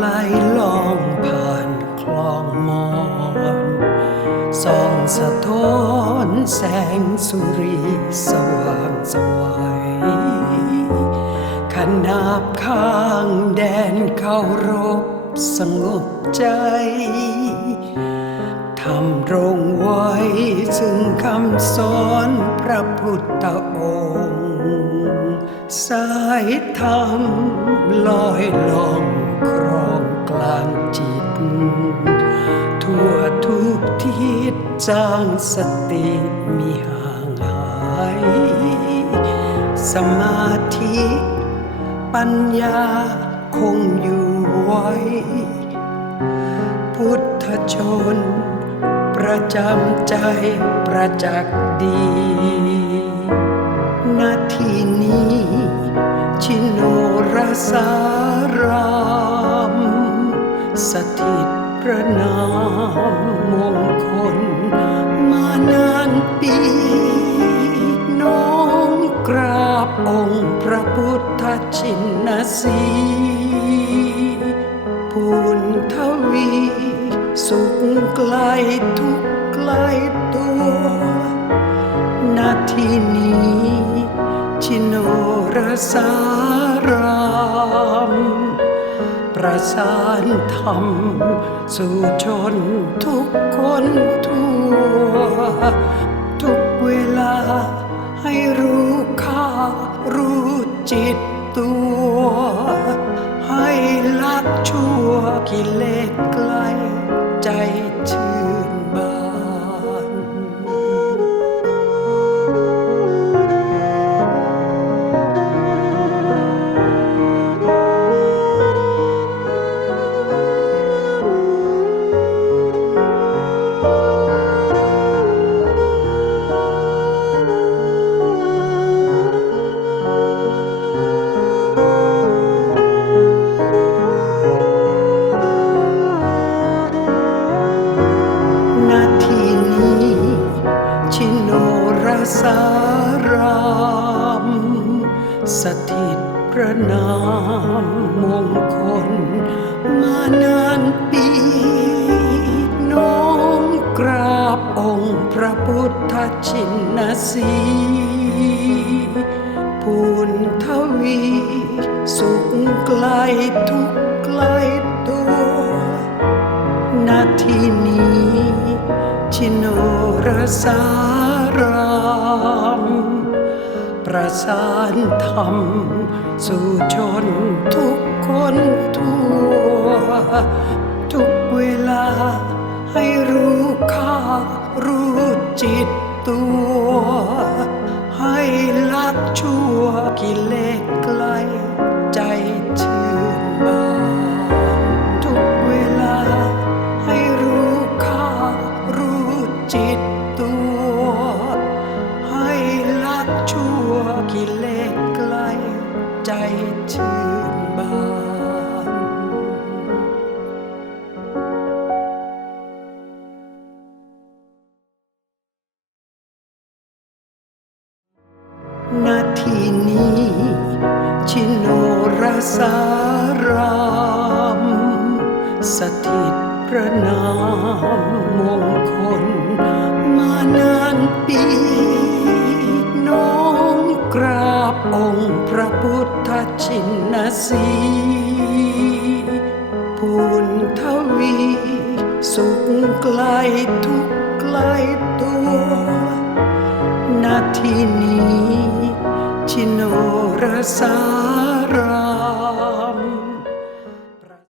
สายน้ำไหลล่องผ่านคลองมอนส่องสะท้อนแสงสุรีสว่างสวัยขนาบข้างแดนเข้ารบสงบใจทำรงไว้ซึ่งคำสอนพระพุทธองค์ สายธรรมลอยลองครองกลางจิต ทั่วทุกทิศสร้างสติมีห่างหาย สมาธิ ปัญญาคงอยู่ไว้ พุทธชน ประจำใจประจักษ์ดี นาที รสารามสถิตพระนามมงคล มานานปีน้องกราบองค์พระพุทธชินสีพูนทวี สุขไกลทุกไกลตัว นาทีนี้ชิโน รสารามประสานธรรม สู่ชนทุกคนทั่ว ทุกเวลาให้รู้ค่ารู้จิตตัว ให้ลักชั่วกิเลสไกล ระนามมงคล มานานปีน้องกราบองค์พระพุทธชินสีพูนทวี สุขไกลทุกไกลตัวนาทีนี้ ชินโนรสาราม ประสานธรรม สู่ชนทุกคนทั่ว ทุกเวลา ให้รู้ค่ารู้จิตตัว ให้ลักชั่วกิเล นาทีนี้ ชิโนรสาราม สถิตพระนามมงคล มานานปี น้องกราบองค์พระพุทธชินสีพูนทวี สุขไกลทุกไกลตัว นาทีนี้ abraçar.